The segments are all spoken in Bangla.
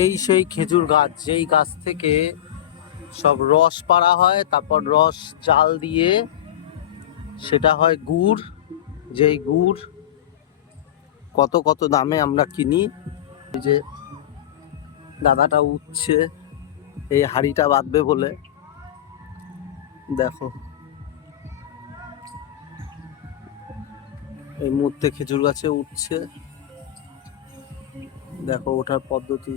এই সেই খেজুর গাছ, যেই গাছ থেকে সব রস পাড়া হয়, তারপর রস জাল দিয়ে সেটা হয় গুড়। যেই গুড় কত কত দামে আমরা কিনি। এই যে দাদাটা উঠছে এই হাঁড়িটা বাঁধবে বলে, দেখো এই মুহূর্তে খেজুর গাছে উঠছে। দেখো ওঠার পদ্ধতি,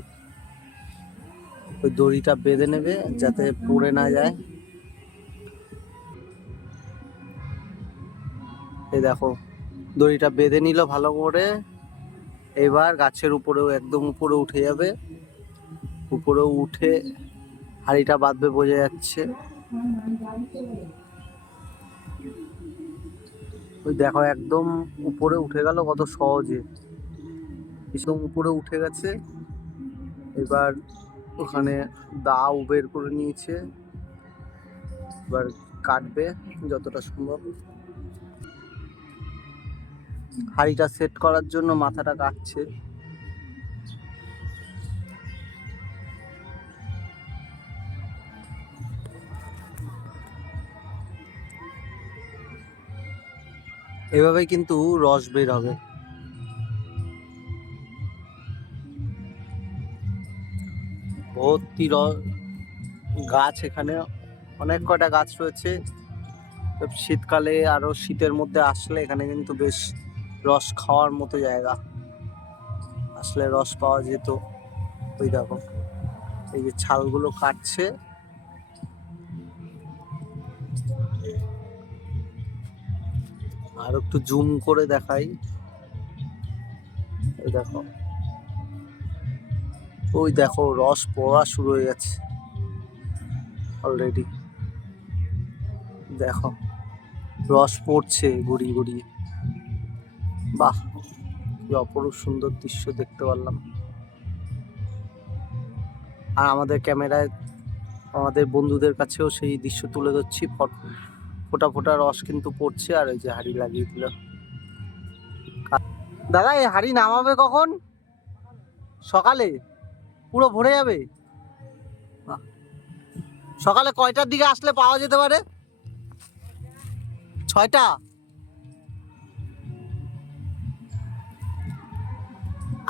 ওই দড়িটা বেঁধে নেবে যাতে পড়ে না যায়। এই দেখো দড়িটা বেঁধে নিল ভালো করে। এবার গাছের উপরেও একদম উপরে উঠে যাবে, উপরে উঠে হাঁড়িটা বাঁধবে, বোঝা যাচ্ছে। ওই দেখো একদম উপরে উঠে গেল কত সহজে, কিছু উপরে উঠে গেছে। এবার ওখানে দাও বের করে নিয়েছে, এবার কাটবে যতটা সম্ভব। হাঁড়িটা সেট করার জন্য মাথাটা কাটছে। এভাবে কিন্তু রস বের হবে। ভর্তি গাছ, এখানে অনেক কয়টা গাছ রয়েছে। শীতকালে আরো শীতের মধ্যে আসলে এখানে কিন্তু বেশ রস খাওয়ার মতো জায়গা, আসলে রস পাওয়া যেত। ওই দেখো এই যে ছালগুলো কাটছে, আর একটু জুম করে দেখাই। এই দেখো, ওই দেখো রস পড়া শুরু হয়ে গেছে অলরেডি। দেখো রস পড়ছে গড়িয়ে গড়িয়ে। বাহ, কি অপরূপ সুন্দর দৃশ্য দেখতে পারলাম। আর আমাদের ক্যামেরায় আমাদের বন্ধুদের কাছেও সেই দৃশ্য তুলে ধরছি। ফোটা ফোটা রস কিন্তু পড়ছে। আর ওই যে হাঁড়ি লাগিয়ে দিল। দাদা এই হাঁড়ি নামাবে কখন? সকালে পুরো ভরে যাবে? সকালে কয়টার দিকে আসলে পাওয়া যেতে পারে? 6টা?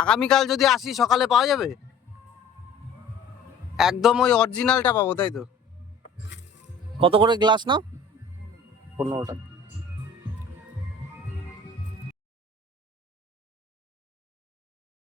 আগামীকাল যদি আসি সকালে পাওয়া যাবে? একদম ওই অরিজিনালটা পাবো তাই তো? কত করে গ্লাস নাও? 15 টাকা।